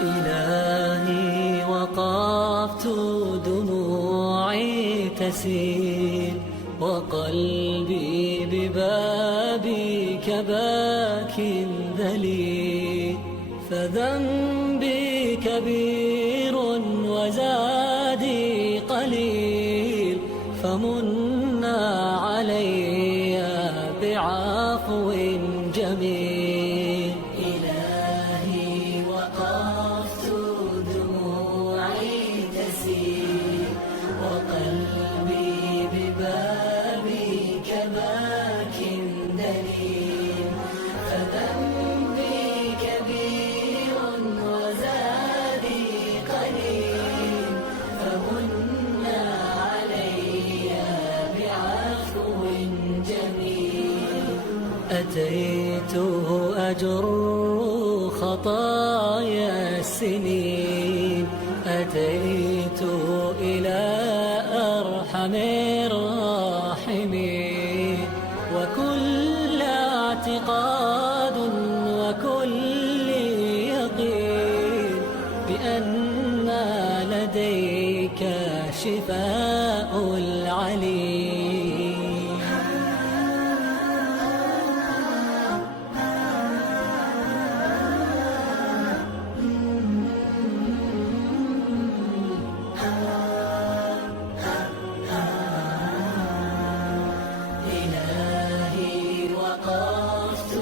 إلهي وقفت دموعي تسيل وقلبي ببابك باك ذليل، فذنبي كبير وزادي قليل، فمنا علي بعفو جميل. إلهي وقفت دموعي تسيل وقلبي ببابك باك دليل، فذنبي كبير وزادي قليل، فمنا علي بعفو جميل. أتيت أجر خطايا السنين، أتيت إلى أرحم الراحمين، وكل اعتقاد وكل يقين بأن لديك شفاء العليل. إلهي وقفت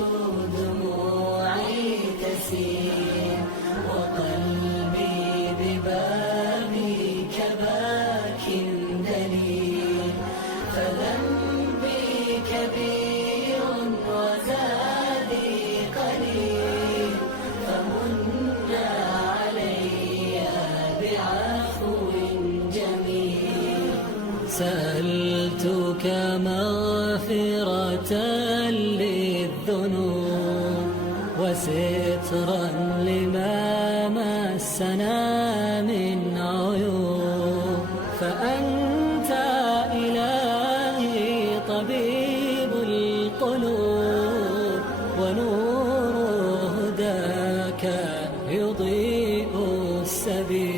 دموعي تسيل وقلبي ببابك باك دليل، فذنبي كبير وزادي قليل، فمنا علي بعفو جميل. سألتك مغفرة للذنوب وسترا لما مسنا من عيوب، فأنت إلهي طبيب القلوب، ونور هداك يضيء السبيل.